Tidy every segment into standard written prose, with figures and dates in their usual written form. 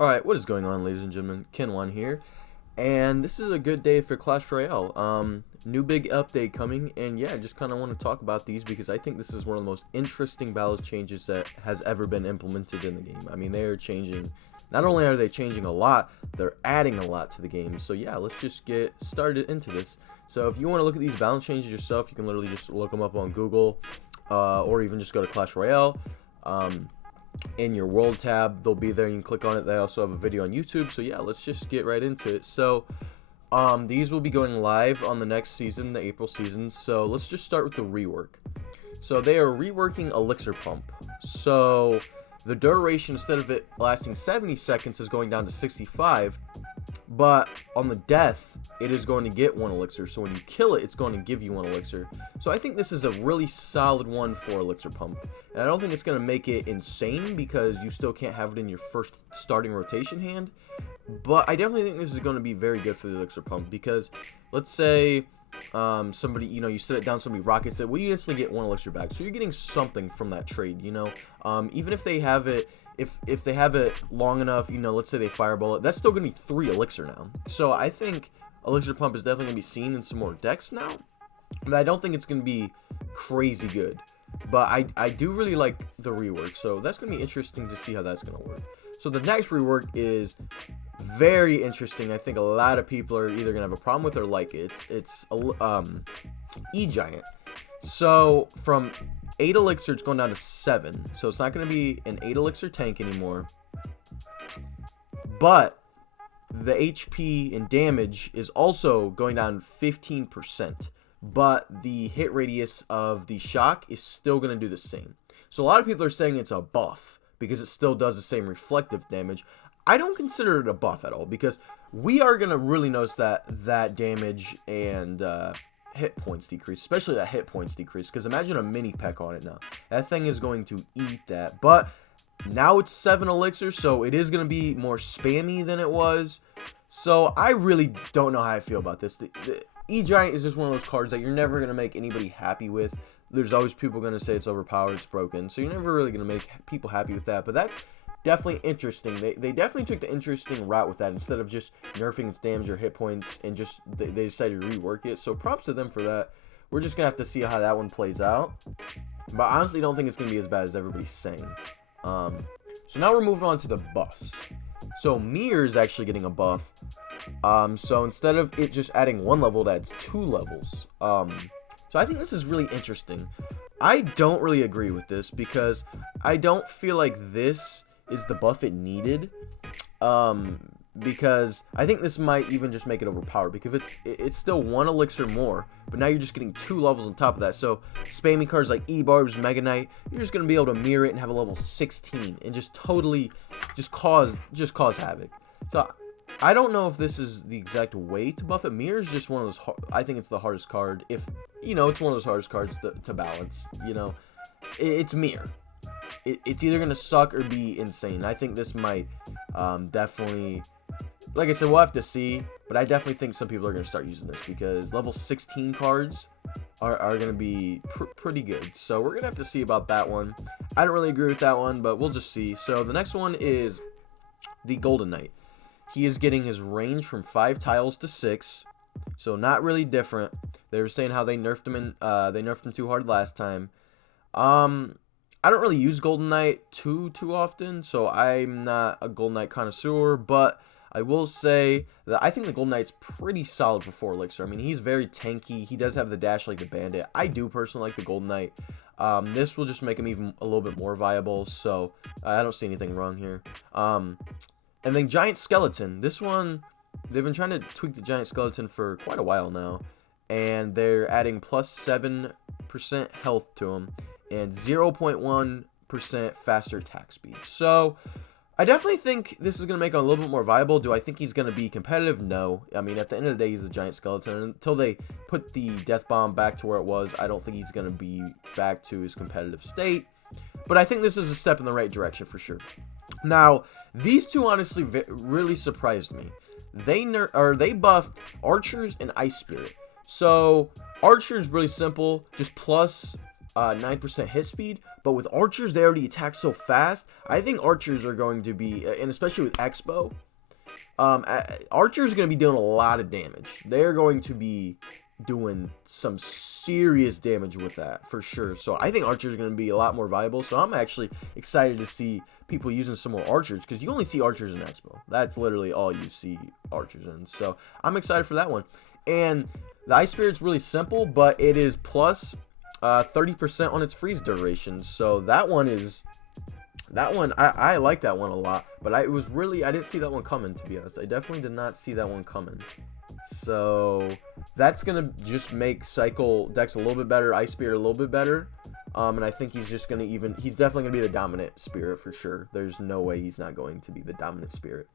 Alright, what is going on, ladies and gentlemen? Ken1 here, and this is a good day for Clash Royale. New big update coming, and yeah, I just kind of want to talk about these because I think this is one of the most interesting balance changes that has ever been implemented in the game. I mean, they are changing, not only are they changing a lot, they're adding a lot to the game. So yeah, let's just get started into this. So if you want to look at these balance changes yourself, you can literally just look them up on Google, or even just go to Clash Royale. In your world tab, they'll be there. You can click on it. They also have a video on YouTube. So yeah, let's just get right into it. So these will be going live on the next season, the April season. So let's just start with the rework. So they are reworking Elixir Pump. So the duration, instead of it lasting 70 seconds, is going down to 65. But on the death, it is going to get 1 elixir. So when you kill it, it's going to give you 1 elixir. So I think this is a really solid one for Elixir Pump. And I don't think it's going to make it insane because you still can't have it in your first starting rotation hand. But I definitely think this is going to be very good for the Elixir Pump because let's say somebody, you set it down, somebody rockets it, well, you instantly get 1 elixir back. So you're getting something from that trade, even if they have it. If they have it long enough, let's say they fireball it, that's still going to be 3 elixir now. So I think Elixir Pump is definitely going to be seen in some more decks now. But I don't think it's going to be crazy good. But I do really like the rework. So that's going to be interesting to see how that's going to work. So the next rework is very interesting. I think a lot of people are either going to have a problem with or like it. It's E-Giant. So from 8 elixir, it's going down to 7. So it's not going to be an 8 elixir tank anymore. But the HP and damage is also going down 15%. But the hit radius of the shock is still going to do the same. So a lot of people are saying it's a buff because it still does the same reflective damage. I don't consider it a buff at all because we are going to really notice that damage and hit points decrease, especially that hit points decrease, because imagine a mini peck on it now. That thing is going to eat that. But now it's 7 elixir, so it is going to be more spammy than it was. So I really don't know how I feel about this. The E-Giant is just one of those cards that you're never going to make anybody happy with. There's always people going to say it's overpowered, it's broken, so you're never really going to make people happy with that. But that's definitely interesting. They definitely took the interesting route with that instead of just nerfing its damage or hit points, and just they decided to rework it. So props to them for that. We're just gonna have to see how that one plays out, but I honestly don't think it's gonna be as bad as everybody's saying. So now we're moving on to the buffs. So Mirror is actually getting a buff. So instead of it just adding 1 level, it adds 2 levels. So I think this is really interesting. I don't really agree with this because I don't feel like this is the buff it needed, because I think this might even just make it overpowered because it's still 1 elixir more, but now you're just getting 2 levels on top of that. So spammy cards like E-Barbs, Mega Knight, you're just gonna be able to mirror it and have a level 16 and just totally cause havoc. So I don't know if this is the exact way to buff it. Mirror is just one of those I think it's the hardest card. If it's one of those hardest cards to balance. It's Mirror. It's either going to suck or be insane. I think this might definitely, like I said, we'll have to see. But I definitely think some people are going to start using this because level 16 cards are going to be pretty good. So we're going to have to see about that one. I don't really agree with that one, but we'll just see. So the next one is the Golden Knight. He is getting his range from 5 tiles to 6. So not really different. They were saying how they nerfed him too hard last time. I don't really use Golden Knight too often, so I'm not a Golden Knight connoisseur, but I will say that I think the Golden Knight's pretty solid for 4 elixir. I mean, he's very tanky. He does have the dash like the Bandit. I do personally like the Golden Knight. This will just make him even a little bit more viable, so I don't see anything wrong here. And then Giant Skeleton. This one, they've been trying to tweak the Giant Skeleton for quite a while now, and they're adding plus 7% health to him and 0.1% faster attack speed. So I definitely think this is going to make him a little bit more viable. Do I think he's going to be competitive? No. I mean, at the end of the day, he's a Giant Skeleton. Until they put the Death Bomb back to where it was, I don't think he's going to be back to his competitive state. But I think this is a step in the right direction for sure. Now, these two honestly really surprised me. They buffed Archers and Ice Spirit. So Archer is really simple, just plus 9% hit speed, But with archers, they already attack so fast. I think archers are going to be, and especially with Expo, archers are going to be doing a lot of damage. They're going to be doing some serious damage with that for sure. So I think archers are going to be a lot more viable. So I'm actually excited to see people using some more archers, because you only see archers in Expo. That's literally all you see archers in. So I'm excited for that one. And the Ice Spirit's really simple, but it is plus 30% on its freeze duration. So that one I like that one a lot. But I didn't see that one coming, to be honest. I definitely did not see that one coming. So that's gonna just make Cycle Dex a little bit better, Ice Spirit a little bit better. And I think he's definitely gonna be the dominant spirit for sure. There's no way he's not going to be the dominant spirit.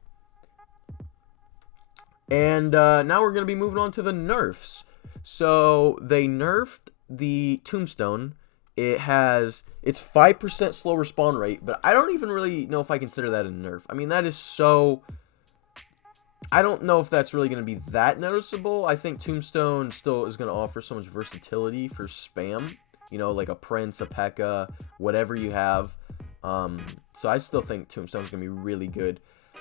And now we're gonna be moving on to the nerfs. So they nerfed the Tombstone. It's 5% slow respawn rate, but I don't even really know if I consider that a nerf. I mean, that is so... I don't know if that's really going to be that noticeable. I think Tombstone still is going to offer so much versatility for spam. You know, like a Prince, a P.E.K.K.A., whatever you have. So I still think Tombstone is going to be really good.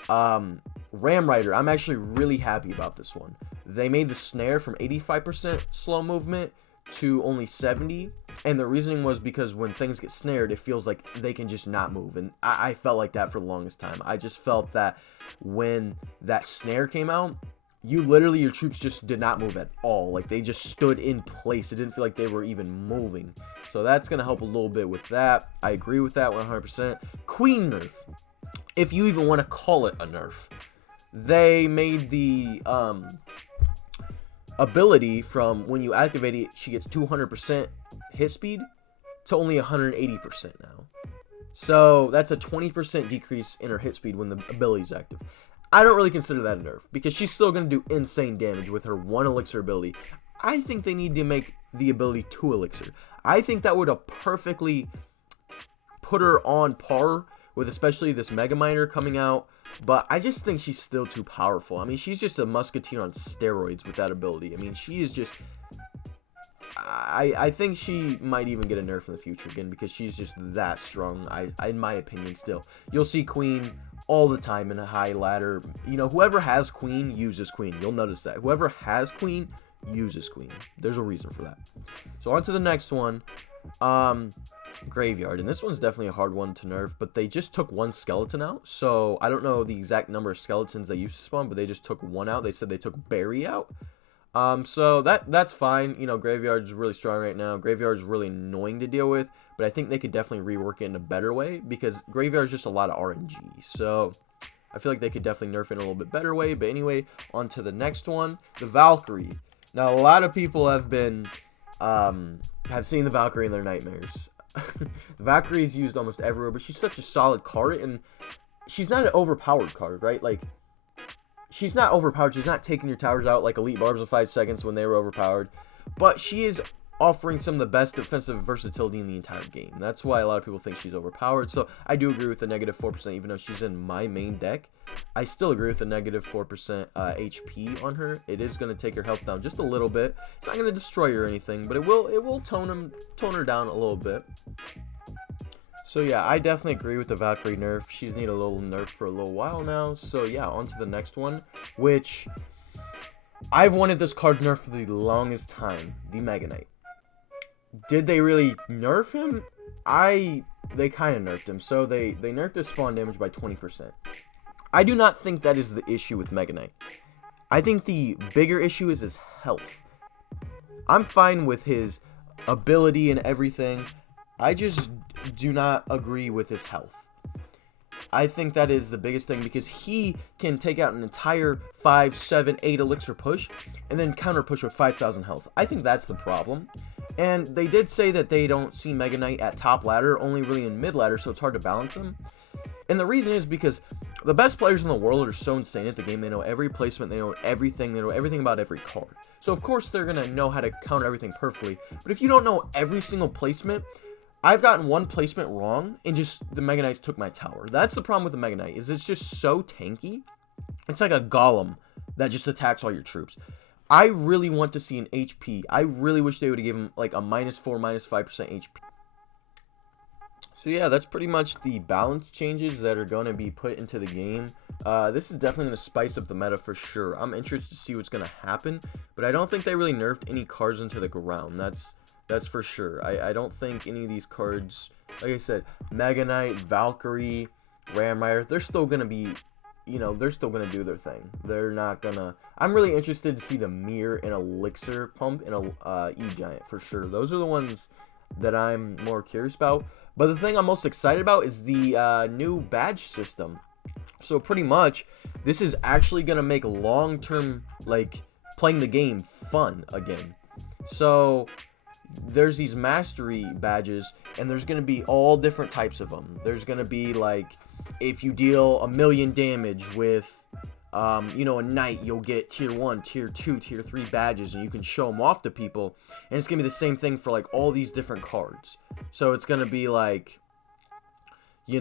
Ram Rider, I'm actually really happy about this one. They made the snare from 85% slow movement to only 70, and the reasoning was because when things get snared, it feels like they can just not move, and I felt like that for the longest time. I just felt that when that snare came out, your troops just did not move at all. Like, they just stood in place. It didn't feel like they were even moving. So that's going to help a little bit with that. I agree with that 100%. Queen nerf, if you even want to call it a nerf. They made the ability from when you activate it, she gets 200% hit speed to only 180% now. So that's a 20% decrease in her hit speed when the ability is active. I don't really consider that a nerf, because she's still going to do insane damage with her 1 elixir ability. I think they need to make the ability 2 elixir. I think that would have perfectly put her on par with especially this Mega Miner coming out. But I just think she's still too powerful. I mean, she's just a musketeer on steroids with that ability. I mean, she is just... I think she might even get a nerf in the future again, because she's just that strong, in my opinion still. You'll see Queen all the time in a high ladder. You know, whoever has Queen uses Queen. You'll notice that. Whoever has Queen uses Queen. There's a reason for that. So on to the next one. Graveyard, and this one's definitely a hard one to nerf, but they just took 1 skeleton out. So I don't know the exact number of skeletons they used to spawn, but they just took 1 out. They said they took Barry out. So that's fine. You know, Graveyard's really strong right now. Graveyard's really annoying to deal with, but I think they could definitely rework it in a better way, because Graveyard's just a lot of RNG. So I feel like they could definitely nerf it in a little bit better way. But anyway, on to the next one, the Valkyrie. Now, a lot of people have seen the Valkyrie in their nightmares. The Valkyrie is used almost everywhere, but she's such a solid card, and she's not an overpowered card, right? Like, she's not overpowered. She's not taking your towers out like Elite Barbs in 5 seconds when they were overpowered, but she is offering some of the best defensive versatility in the entire game. That's why a lot of people think she's overpowered. So I do agree with the negative 4%, even though she's in my main deck. I still agree with the negative 4% HP on her. It is going to take her health down just a little bit. It's not going to destroy her or anything, but it will tone her down a little bit. So yeah, I definitely agree with the Valkyrie nerf. She's needed a little nerf for a little while now. So yeah, on to the next one, which I've wanted this card nerf for the longest time, the Mega Knight. Did they really nerf him? They kind of nerfed him. So they nerfed his spawn damage by 20%. I do not think that is the issue with Mega Knight. I think the bigger issue is his health. I'm fine with his ability and everything. I just do not agree with his health. I think that is the biggest thing, because he can take out an entire 5, 7, 8 elixir push and then counter push with 5,000 health. I think that's the problem. And they did say that they don't see Mega Knight at top ladder, only really in mid ladder, so it's hard to balance him. And the reason is because the best players in the world are so insane at the game. They know every placement, they know everything about every card. So of course they're going to know how to counter everything perfectly. But if you don't know every single placement, I've gotten one placement wrong and just the Mega Knights took my tower. That's the problem with the Mega Knight, is it's just so tanky. It's like a golem that just attacks all your troops. I really want to see an HP. I really wish they would have given him like a -4, -5% HP. So yeah, that's pretty much the balance changes that are going to be put into the game. This is definitely going to spice up the meta for sure. I'm interested to see what's going to happen, but I don't think they really nerfed any cards into the ground. That's for sure. I don't think any of these cards, like I said, Mega Knight, Valkyrie, Ramrider, they're still going to be, they're still going to do their thing. They're not going to... I'm really interested to see the Mirror and Elixir pump and a E-Giant for sure. Those are the ones that I'm more curious about. But the thing I'm most excited about is the new badge system. So pretty much, this is actually going to make long-term, like, playing the game fun again. So there's these mastery badges, and there's going to be all different types of them. There's going to be, like, if you deal 1,000,000 damage with, a knight, you'll get tier 1, tier 2, tier 3 badges, and you can show them off to people. And it's going to be the same thing for, like, all these different cards. So it's going to be, like, we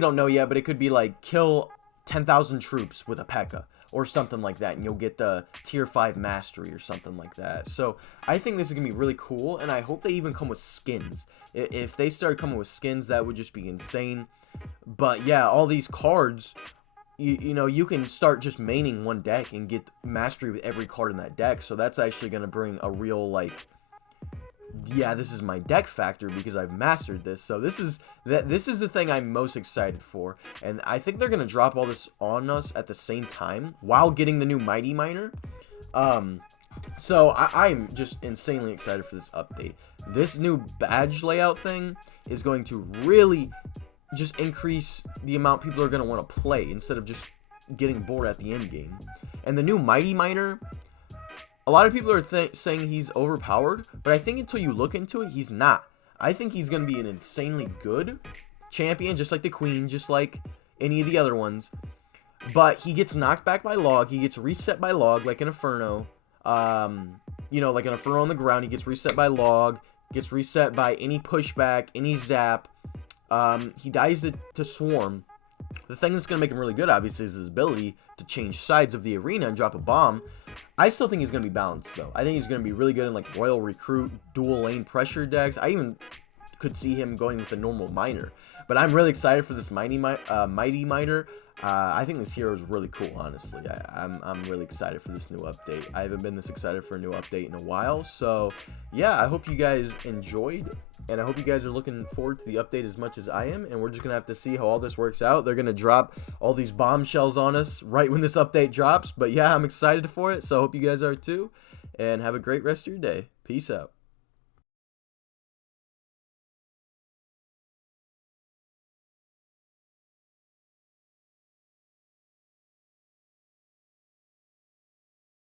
don't know yet, but it could be, like, kill 10,000 troops with a P.E.K.K.A. or something like that, and you'll get the tier 5 mastery or something like that. So I think this is going to be really cool, and I hope they even come with skins. If they start coming with skins, that would just be insane. But yeah, all these cards, you can start just maining one deck and get mastery with every card in that deck. So that's actually going to bring a real, like, yeah, this is my deck factor because I've mastered this. So this is the thing I'm most excited for, and I think they're gonna drop all this on us at the same time while getting the new Mighty Miner. So I'm just insanely excited for this update. This new badge layout thing is going to really just increase the amount people are gonna want to play instead of just getting bored at the end game. And the new Mighty Miner, a lot of people are saying he's overpowered, but I think until you look into it, he's not. I think he's going to be an insanely good champion, just like the Queen, just like any of the other ones. But he gets knocked back by log. He gets reset by log, like an Inferno. Like an Inferno on the ground. He gets reset by log. Gets reset by any pushback, any zap. He dies to Swarm. The thing that's going to make him really good, obviously, is his ability to change sides of the arena and drop a bomb. I still think he's going to be balanced, though. I think he's going to be really good in, like, Royal Recruit, dual lane pressure decks. I even could see him going with the normal Miner. But I'm really excited for this Mighty Miner. I think this hero is really cool, honestly. I'm really excited for this new update. I haven't been this excited for a new update in a while. So, yeah, I hope you guys enjoyed. And I hope you guys are looking forward to the update as much as I am. And we're just going to have to see how all this works out. They're going to drop all these bombshells on us right when this update drops. But yeah, I'm excited for it. So I hope you guys are too. And have a great rest of your day. Peace out.